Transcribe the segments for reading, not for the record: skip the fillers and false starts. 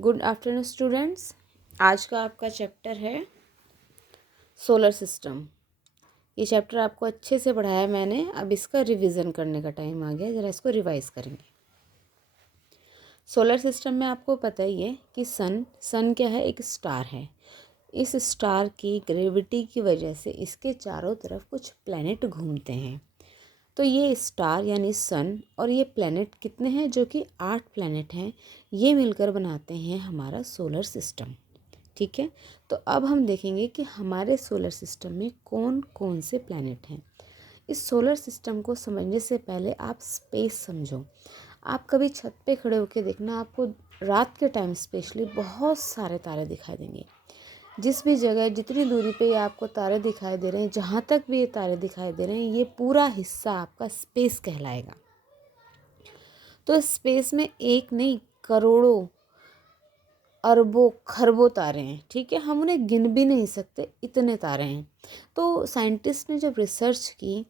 Good afternoon students. आज का आपका चैप्टर है सोलर सिस्टम। ये चैप्टर आपको अच्छे से पढ़ाया मैंने, अब इसका रिवीजन करने का टाइम आ गया, ज़रा इसको रिवाइज करेंगे। सोलर सिस्टम में आपको पता ही है कि सन क्या है, एक स्टार है। इस स्टार की ग्रेविटी की वजह से इसके चारों तरफ कुछ प्लैनेट घूमते हैं। तो ये स्टार यानी सन और ये प्लैनेट कितने हैं, जो कि 8 प्लैनेट हैं, ये मिलकर बनाते हैं हमारा सोलर सिस्टम। ठीक है, तो अब हम देखेंगे कि हमारे सोलर सिस्टम में कौन कौन से प्लैनेट हैं। इस सोलर सिस्टम को समझने से पहले आप स्पेस समझो। आप कभी छत पे खड़े होकर देखना, आपको रात के टाइम स्पेशली बहुत सारे तारे दिखाई देंगे। जिस भी जगह, जितनी दूरी पे आपको तारे दिखाई दे रहे हैं, जहाँ तक भी ये तारे दिखाई दे रहे हैं, ये पूरा हिस्सा आपका स्पेस कहलाएगा। तो स्पेस में एक नहीं, करोड़ों अरबों खरबों तारे हैं। ठीक है, हम उन्हें गिन भी नहीं सकते, इतने तारे हैं। तो साइंटिस्ट ने जब रिसर्च की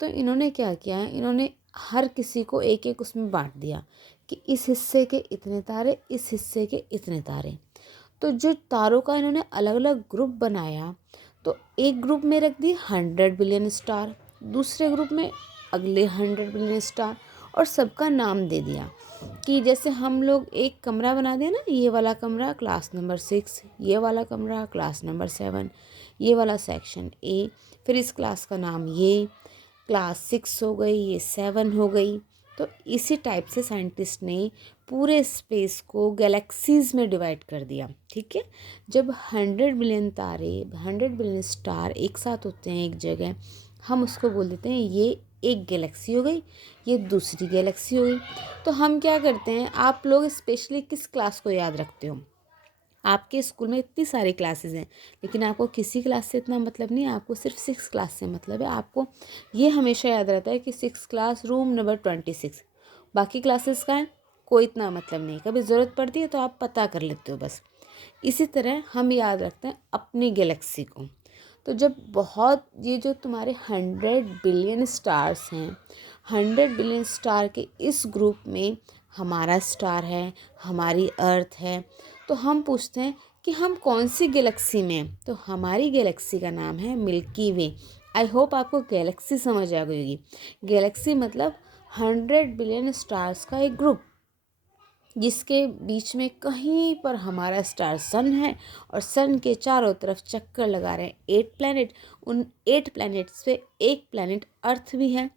तो इन्होंने क्या किया है, इन्होंने हर किसी को एक एक उसमें बांट दिया कि इस हिस्से के इतने तारे, इस हिस्से के इतने तारे। तो जो तारों का इन्होंने अलग अलग ग्रुप बनाया, तो एक ग्रुप में रख दी 100 बिलियन स्टार, दूसरे ग्रुप में अगले 100 बिलियन स्टार, और सबका नाम दे दिया कि जैसे हम लोग एक कमरा बना दें ना, ये वाला कमरा क्लास नंबर 6, ये वाला कमरा क्लास नंबर 7, ये वाला सेक्शन ए, फिर इस क्लास का नाम ये क्लास 6 हो गई, ये 7 हो गई। तो इसी टाइप से साइंटिस्ट ने पूरे स्पेस को गैलेक्सीज में डिवाइड कर दिया। ठीक है, जब 100 बिलियन तारे, 100 बिलियन स्टार एक साथ होते हैं एक जगह, हम उसको बोल देते हैं ये एक गैलेक्सी हो गई, ये दूसरी गैलेक्सी हो गई। तो हम क्या करते हैं, आप लोग स्पेशली किस क्लास को याद रखते हो? आपके स्कूल में इतनी सारी क्लासेस हैं, लेकिन आपको किसी क्लास से इतना मतलब नहीं है, आपको सिर्फ 6 क्लास से मतलब है। आपको ये हमेशा याद रहता है कि 6 क्लास रूम नंबर 26, बाकी क्लासेस का है कोई इतना मतलब नहीं। कभी ज़रूरत पड़ती है तो आप पता कर लेते हो बस। इसी तरह हम याद रखते हैं अपनी गैलेक्सी को। तो जब बहुत, ये जो तुम्हारे 100 बिलियन स्टार्स हैं, 100 बिलियन स्टार के इस ग्रुप में हमारा स्टार है, हमारी अर्थ है। तो हम पूछते हैं कि हम कौन सी गैलेक्सी में हैं, तो हमारी गैलेक्सी का नाम है मिल्की वे। आई होप आपको गैलेक्सी समझ आ गई होगी। गैलेक्सी मतलब 100 बिलियन स्टार्स का एक ग्रुप, जिसके बीच में कहीं पर हमारा स्टार सन है, और सन के चारों तरफ चक्कर लगा रहे हैं 8 प्लैनेट। उन 8 प्लैनेट्स पे एक प्लैनेट अर्थ भी है।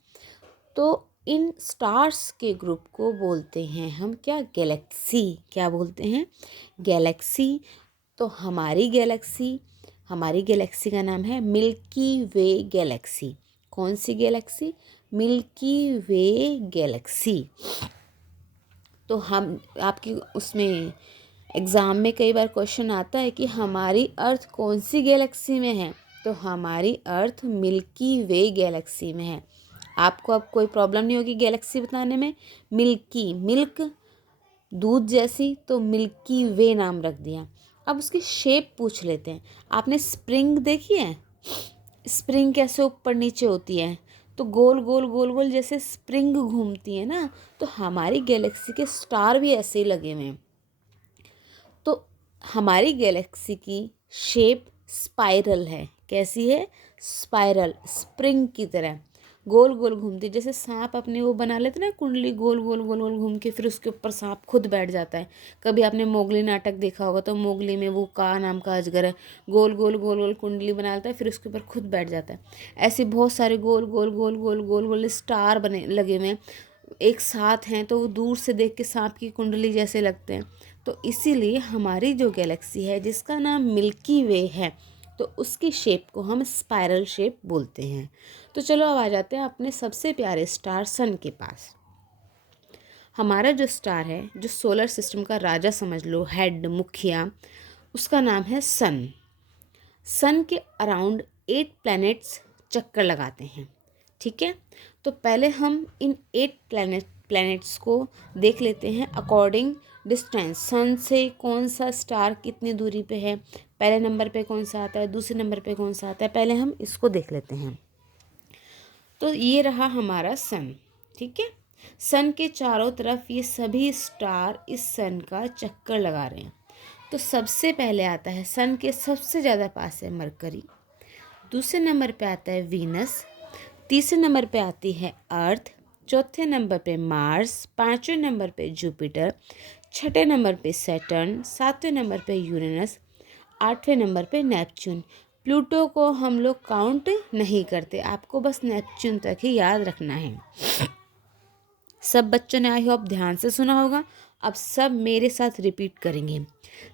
तो इन स्टार्स के ग्रुप को बोलते हैं हम क्या, गैलेक्सी। क्या बोलते हैं? गैलेक्सी। तो हमारी गैलेक्सी का नाम है मिल्की वे गैलेक्सी। कौन सी गैलेक्सी? मिल्की वे गैलेक्सी। तो हम आपकी उसमें एग्ज़ाम में कई बार क्वेश्चन आता है कि हमारी अर्थ कौन सी गैलेक्सी में है, तो हमारी अर्थ मिल्की वे गैलेक्सी में है। आपको अब कोई प्रॉब्लम नहीं होगी गैलेक्सी बताने में। मिल्की, मिल्क दूध जैसी, तो मिल्की वे नाम रख दिया। अब उसकी शेप पूछ लेते हैं। आपने स्प्रिंग देखी है? स्प्रिंग कैसे ऊपर नीचे होती है, तो गोल गोल गोल गोल जैसे स्प्रिंग घूमती है ना, तो हमारी गैलेक्सी के स्टार भी ऐसे ही लगे हुए हैं। तो हमारी गैलेक्सी की शेप स्पाइरल है। कैसी है? स्पाइरल, स्प्रिंग की तरह गोल गोल घूमती, जैसे सांप अपने वो बना लेते ना कुंडली, गोल गोल गोल गोल घूम के फिर उसके ऊपर सांप खुद बैठ जाता है। कभी आपने मोगली नाटक देखा होगा, तो मोगली में वो का नाम का अजगर है, गोल गोल गोल गोल कुंडली बना लेता है, फिर उसके ऊपर खुद बैठ जाता है। ऐसे बहुत सारे गोल गोल गोल गोल गोल गोल स्टार बने लगे हुए हैं, एक साथ हैं, तो वो दूर से देख के सांप की कुंडली जैसे लगते हैं। तो इसीलिए हमारी जो गैलेक्सी है, जिसका नाम मिल्की वे है, तो उसकी शेप को हम स्पाइरल शेप बोलते हैं। तो चलो अब आ जाते हैं अपने सबसे प्यारे स्टार सन के पास। हमारा जो स्टार है, जो सोलर सिस्टम का राजा समझ लो, हेड, मुखिया, उसका नाम है सन। सन के अराउंड 8 प्लैनेट्स चक्कर लगाते हैं। ठीक है, तो पहले हम इन 8 प्लैनेट्स को देख लेते हैं अकॉर्डिंग डिस्टेंस। सन से कौन सा स्टार कितनी दूरी पे है, पहले नंबर पे कौन सा आता है, दूसरे नंबर पे कौन सा आता है, पहले हम इसको देख लेते हैं। तो ये रहा हमारा सन। ठीक है, सन के चारों तरफ ये सभी स्टार इस सन का चक्कर लगा रहे हैं। तो सबसे पहले आता है सन के सबसे ज़्यादा पास है मरकरी, दूसरे नंबर पे आता है वीनस, तीसरे नंबर पे आती है अर्थ, चौथे नंबर पे मार्स, पाँचवें नंबर पे जुपिटर, छठे नंबर पे सैटर्न, सातवें नंबर पे यूरेनस, आठवें नंबर पे नेपच्यून। प्लूटो को हम लोग काउंट नहीं करते, आपको बस नेपच्यून तक ही याद रखना है। सब बच्चों ने आई होप ध्यान से सुना होगा। अब सब मेरे साथ रिपीट करेंगे।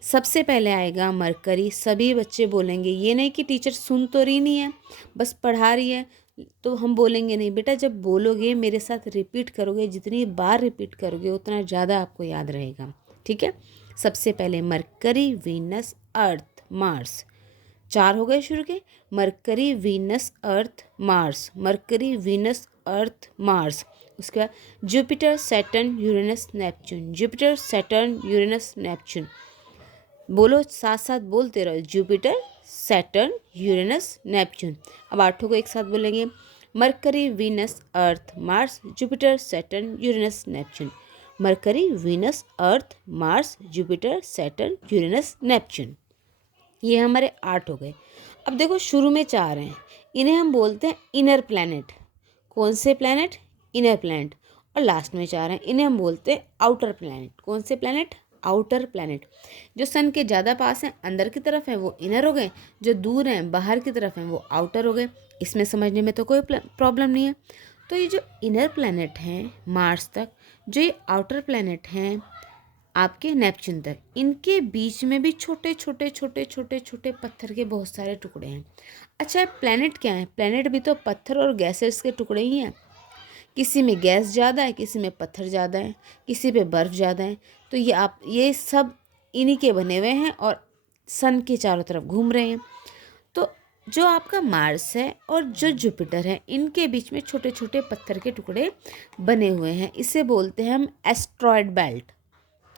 सबसे पहले आएगा मरकरी, सभी बच्चे बोलेंगे, ये नहीं कि टीचर सुन तो रही नहीं है बस पढ़ा रही है तो हम बोलेंगे नहीं। बेटा जब बोलोगे मेरे साथ रिपीट करोगे, जितनी बार रिपीट करोगे उतना ज़्यादा आपको याद रहेगा, ठीक है। सबसे पहले मरकरी, वीनस, अर्थ, मार्स, 4 हो गए शुरू के। Mercury, Venus, earth, Mars, mercury, Venus, earth, Mars. उसके बाद Jupiter, Saturn, Uranus, Neptune, Jupiter, Saturn, Uranus, Neptune. बोलो साथ साथ बोलते रहो, जुपिटर, सैटर्न, यूरेनस, नेपच्यून। अब 8 को एक साथ बोलेंगे, Mercury, Venus, earth, Mars, Jupiter, Saturn, Uranus, Neptune. Mercury, Venus, earth, Mars, Jupiter, Saturn, Uranus, Neptune. ये हमारे 8 हो गए। अब देखो शुरू में 4 हैं, इन्हें हम बोलते हैं इनर प्लैनेट। कौन से प्लैनेट? Inner planet. और लास्ट में 4 हैं, इन्हें हम बोलते हैं आउटर प्लैनेट। कौन से प्लैनेट? Outer planet. जो सन के ज़्यादा पास हैं, अंदर की तरफ हैं, वो इनर हो गए। जो दूर हैं, बाहर की तरफ हैं, वो आउटर हो गए। इसमें समझने में तो कोई प्रॉब्लम नहीं है। तो ये जो इनर प्लैनेट हैं मार्स तक, जो ये आउटर प्लैनेट हैं आपके नेपच्यून तक, इनके बीच में भी छोटे छोटे छोटे छोटे छोटे पत्थर के बहुत सारे टुकड़े हैं। अच्छा प्लैनेट क्या है? प्लैनेट भी तो पत्थर और गैसेस के टुकड़े ही हैं। किसी में गैस ज़्यादा है, किसी में पत्थर ज़्यादा है, किसी पे बर्फ़ ज़्यादा है। तो ये सब इन्हीं के बने हुए हैं और सन के चारों तरफ घूम रहे हैं। तो जो आपका मार्स है और जो जुपिटर है, इनके बीच में छोटे छोटे पत्थर के टुकड़े बने हुए हैं। इसे बोलते हैं हम एस्ट्रॉयड बेल्ट।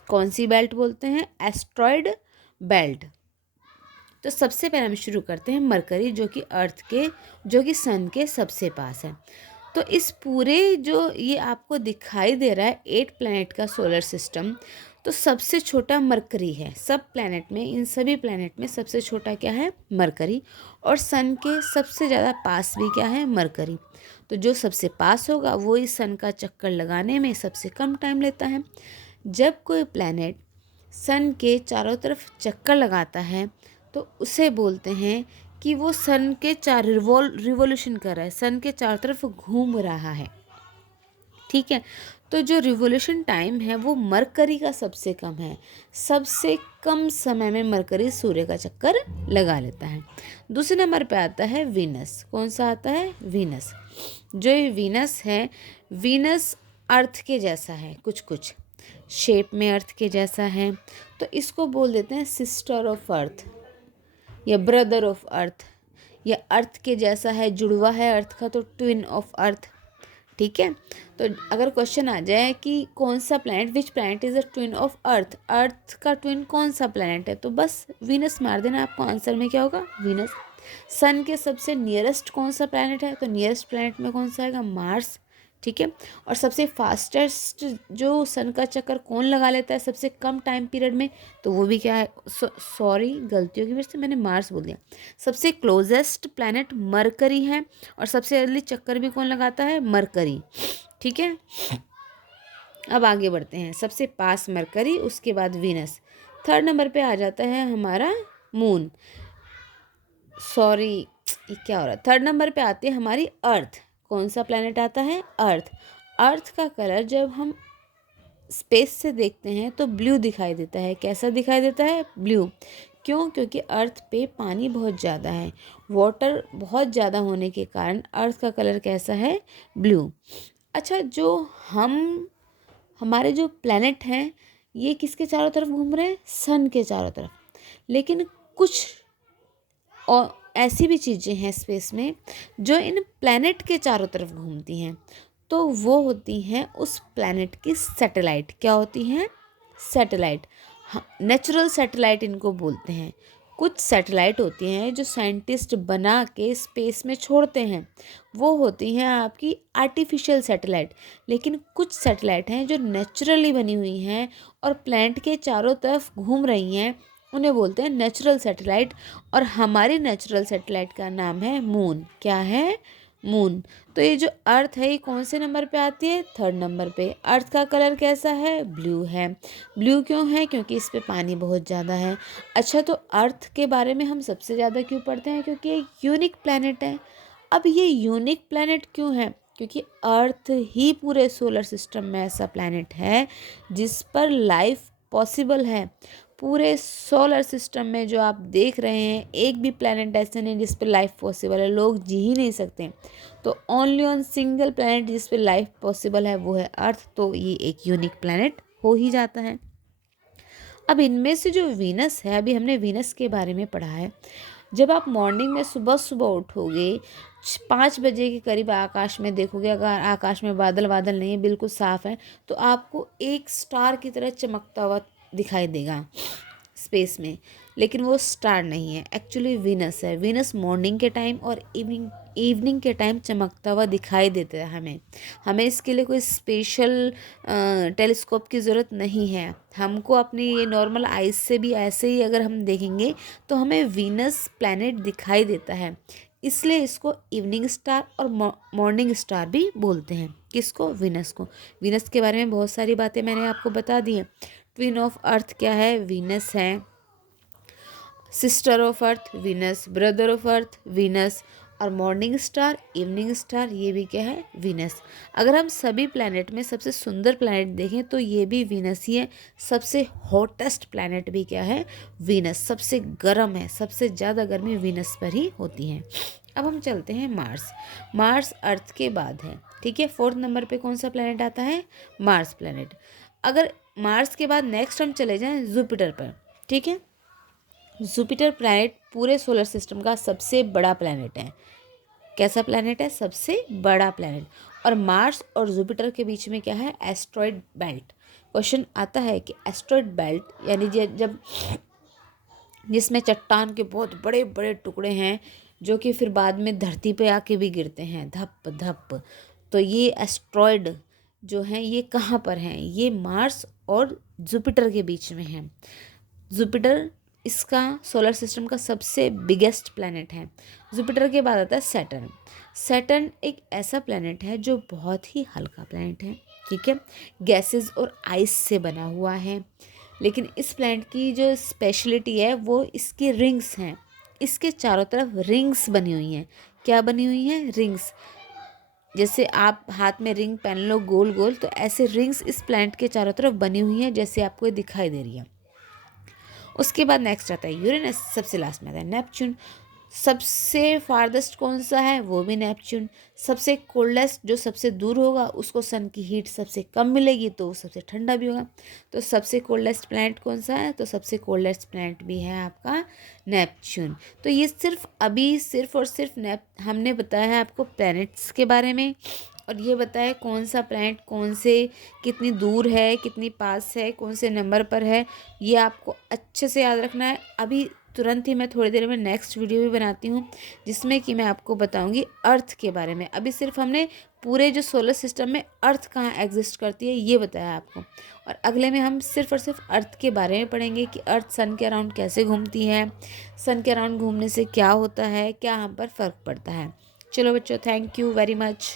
कौन सी बेल्ट बोलते हैं? Asteroid belt. तो सबसे पहले हम शुरू करते हैं मरकरी, जो कि सन के सबसे पास है। तो इस पूरे जो ये आपको दिखाई दे रहा है 8 प्लैनेट का सोलर सिस्टम, तो सबसे छोटा मरकरी है। सब प्लैनेट में, इन सभी प्लैनेट में सबसे छोटा क्या है? मरकरी। और सन के सबसे ज़्यादा पास भी क्या है? मरकरी। तो जो सबसे पास होगा वो इस सन का चक्कर लगाने में सबसे कम टाइम लेता है। जब कोई प्लैनेट सन के चारों तरफ चक्कर लगाता है तो उसे बोलते हैं कि वो सन के रिवॉल्यूशन कर रहा है, सन के चारों तरफ घूम रहा है, ठीक है। तो जो रिवॉल्यूशन टाइम है वो मरकरी का सबसे कम है। सबसे कम समय में मरकरी सूर्य का चक्कर लगा लेता है। दूसरे नंबर पे आता है वीनस। कौन सा आता है? वीनस। जो ये वीनस है, वीनस अर्थ के जैसा है, कुछ कुछ शेप में अर्थ के जैसा है। तो इसको बोल देते हैं सिस्टर ऑफ अर्थ या ब्रदर ऑफ अर्थ, या अर्थ के जैसा है, जुड़वा है अर्थ का, तो ट्विन ऑफ अर्थ, ठीक है। तो अगर क्वेश्चन आ जाए कि कौन सा planet, which planet is the twin of earth, earth का ट्विन कौन सा प्लैनेट है, तो बस वीनस मार देना, आपको आंसर में क्या होगा? वीनस। सन के सबसे नियरेस्ट कौन सा प्लैनेट है, तो नियरेस्ट प्लैनेट में कौन सा आएगा? मार्स, ठीक है। और सबसे फास्टेस्ट जो सन का चक्कर कौन लगा लेता है सबसे कम टाइम पीरियड में, तो वो भी क्या है? सॉरी गलती होगी मेरे से, मैंने मार्स बोल दिया। सबसे क्लोजेस्ट प्लैनेट मरकरी है और सबसे जल्दी चक्कर भी कौन लगाता है? मरकरी, ठीक है। अब आगे बढ़ते हैं। सबसे पास मरकरी, उसके बाद वीनस, थर्ड नंबर पे आ जाता है हमारा मून। सॉरी ये क्या हो रहा है? थर्ड नंबर पे आती है हमारी अर्थ। कौन सा प्लैनेट आता है? अर्थ। अर्थ का कलर जब हम स्पेस से देखते हैं तो ब्लू दिखाई देता है। कैसा दिखाई देता है? ब्लू। क्यों? क्योंकि अर्थ पे पानी बहुत ज़्यादा है, वाटर बहुत ज़्यादा होने के कारण अर्थ का कलर कैसा है? ब्लू। अच्छा जो हमारे जो प्लैनेट हैं ये किसके चारों तरफ घूम रहे हैं? सन के चारों तरफ। लेकिन कुछ और ऐसी भी चीज़ें हैं स्पेस में जो इन प्लैनेट के चारों तरफ घूमती हैं, तो वो होती हैं उस प्लैनेट की सैटेलाइट। क्या होती हैं? सैटेलाइट। नेचुरल सैटेलाइट इनको बोलते हैं। कुछ सैटेलाइट होती हैं जो साइंटिस्ट बना के स्पेस में छोड़ते हैं, वो होती हैं आपकी आर्टिफिशियल सैटेलाइट। लेकिन कुछ सैटेलाइट हैं जो नेचुरली बनी हुई हैं और प्लैनेट के चारों तरफ घूम रही हैं, उन्हें बोलते हैं नेचुरल सैटेलाइट। और हमारी नेचुरल सैटेलाइट का नाम है मून। क्या है? मून। तो ये जो अर्थ है ये कौन से नंबर पे आती है? 3rd नंबर पे। अर्थ का कलर कैसा है? ब्लू है। ब्लू क्यों है? क्योंकि इस पे पानी बहुत ज़्यादा है। अच्छा, तो अर्थ के बारे में हम सबसे ज़्यादा क्यों पढ़ते हैं? क्योंकि ये यूनिक प्लैनेट है। अब ये यूनिक प्लैनेट क्यों है? क्योंकि अर्थ ही पूरे सोलर सिस्टम में ऐसा प्लैनेट है जिस पर लाइफ पॉसिबल है। पूरे सोलर सिस्टम में जो आप देख रहे हैं, एक भी प्लैनेट ऐसे नहीं जिस पे लाइफ पॉसिबल है, लोग जी ही नहीं सकते। तो ओनली ऑन सिंगल प्लैनेट जिस पे लाइफ पॉसिबल है वो है अर्थ। तो ये एक यूनिक प्लैनेट हो ही जाता है। अब इनमें से जो वीनस है, अभी हमने वीनस के बारे में पढ़ा है। जब आप मॉर्निंग में सुबह सुबह उठोगे, 5 बजे के करीब आकाश में देखोगे, अगर आकाश में बादल बादल नहीं है, बिल्कुल साफ़ है, तो आपको एक स्टार की तरह चमकता हुआ दिखाई देगा स्पेस में। लेकिन वो स्टार नहीं है, एक्चुअली वीनस है। वीनस मॉर्निंग के टाइम और इवनिंग के टाइम चमकता हुआ दिखाई देता है हमें। हमें इसके लिए कोई स्पेशल टेलीस्कोप की ज़रूरत नहीं है। हमको अपनी ये नॉर्मल आइज से भी ऐसे ही अगर हम देखेंगे तो हमें वीनस प्लैनेट दिखाई देता है। इसलिए इसको इवनिंग स्टार और मॉर्निंग स्टार भी बोलते हैं। किसको? वीनस को। वीनस के बारे में बहुत सारी बातें मैंने आपको बता दी हैं। ट्विन ऑफ अर्थ क्या है? वीनस है। Sister of earth Venus, brother of earth Venus, और मॉर्निंग स्टार, इवनिंग स्टार, ये भी क्या है? वीनस। अगर हम सभी प्लैनेट में सबसे सुंदर प्लैनेट देखें तो ये भी वीनस ही है। सबसे हॉटेस्ट प्लैनेट भी क्या है? वीनस। सबसे गर्म है, सबसे ज़्यादा गर्मी वीनस पर ही होती है। अब हम चलते हैं मार्स। मार्स अर्थ के बाद है, ठीक है। 4th नंबर पे कौन सा प्लैनेट आता है? Mars planet. अगर मार्स के बाद नेक्स्ट हम चले जाएं जुपिटर पर, ठीक है। जुपिटर प्लैनेट पूरे सोलर सिस्टम का सबसे बड़ा प्लैनेट है। कैसा प्लैनेट है? सबसे बड़ा प्लैनेट। और मार्स और जुपिटर के बीच में क्या है? Asteroid belt. क्वेश्चन आता है कि एस्ट्रॉयड बेल्ट यानी जब जिसमें चट्टान के बहुत बड़े बड़े टुकड़े हैं जो कि फिर बाद में धरती पे आके भी गिरते हैं, धप धप। तो ये एस्ट्रॉयड जो हैं ये कहाँ पर हैं? ये मार्स और जुपिटर के बीच में हैं। जुपिटर इसका सोलर सिस्टम का सबसे बिगेस्ट प्लैनेट है। जुपिटर के बाद आता है सैटर्न। सैटर्न एक ऐसा प्लैनेट है जो बहुत ही हल्का प्लैनेट है, ठीक है। गैसेस और आइस से बना हुआ है। लेकिन इस प्लैनेट की जो स्पेशलिटी है वो इसकी रिंग्स हैं। इसके चारों तरफ रिंग्स बनी हुई हैं। क्या बनी हुई हैं? रिंग्स। जैसे आप हाथ में रिंग पहन लो गोल गोल, तो ऐसे रिंग्स इस प्लैनेट के चारों तरफ बनी हुई हैं, जैसे आपको ये दिखाई दे रही है। उसके बाद नेक्स्ट आता है यूरेनस। सबसे लास्ट में आता है नेपच्यून। सबसे फारदेस्ट कौन सा है? वो भी नेपच्यून। सबसे कोल्डेस्ट, जो सबसे दूर होगा उसको सन की हीट सबसे कम मिलेगी तो वो सबसे ठंडा भी होगा। तो सबसे कोल्डेस्ट प्लैनेट कौन सा है? तो सबसे कोल्डेस्ट प्लैनेट भी है आपका नेपच्यून। तो ये सिर्फ और सिर्फ हमने बताया है आपको प्लैनेट्स के बारे में, और ये बताया कौन सा प्लैनेट कौन से कितनी दूर है, कितनी पास है, कौन से नंबर पर है, ये आपको अच्छे से याद रखना है। अभी तुरंत ही मैं थोड़ी देर में नेक्स्ट वीडियो भी बनाती हूँ जिसमें कि मैं आपको बताऊँगी अर्थ के बारे में। अभी सिर्फ हमने पूरे जो सोलर सिस्टम में अर्थ कहाँ एग्जिस्ट करती है ये बताया आपको, और अगले में हम सिर्फ और सिर्फ अर्थ के बारे में पढ़ेंगे कि अर्थ सन के अराउंड कैसे घूमती है, सन के अराउंड घूमने से क्या होता है, क्या हम पर फ़र्क पड़ता है। चलो बच्चों, थैंक यू वेरी मच।